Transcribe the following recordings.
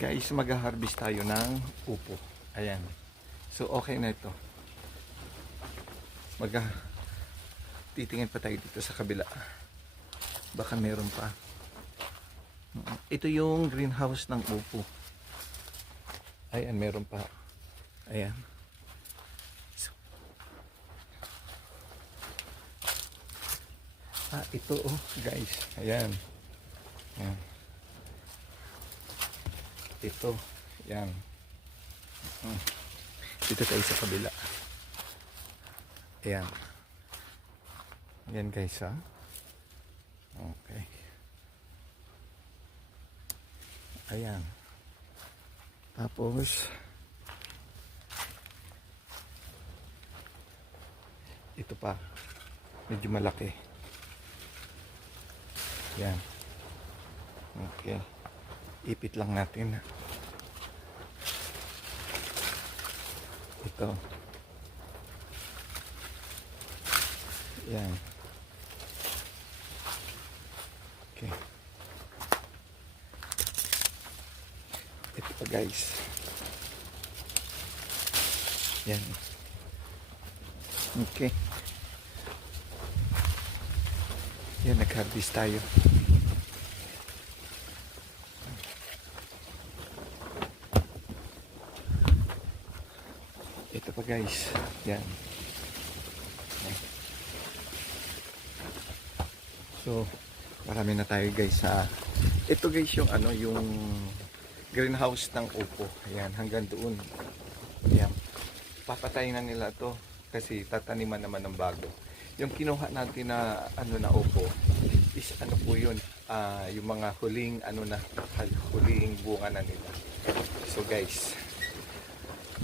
Guys, mag-harvest tayo ng upo. Ayan. So, okay na ito. Titingin pa tayo dito sa kabila. Baka meron pa. Ito yung greenhouse ng upo. Ayan, meron pa. Ayan. So, ito guys. Ayan. Ayan. Ito. Ayan. Dito tayo sa kabila. Ayan. Ayan guys ha. Okay. Ayan. Tapos ito pa. Medyo malaki. Ayan. Okay. Ipit lang natin. Ito. Ayan. Okay. Ito pa guys. Yan. Okay. Yan, nag-harvest tayo. Ito pa guys. Yan. So, marami na tayo guys sa ito guys yung yung greenhouse ng upo. Ayan, hanggang doon. Ayan. Papatayin na nila to kasi tataniman naman ng bago. Yung kinuha natin na na upo is po yun, yung mga huling huling bunga na nila. So guys,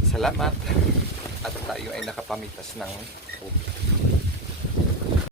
salamat at tayo ay nakapamitas ng upo.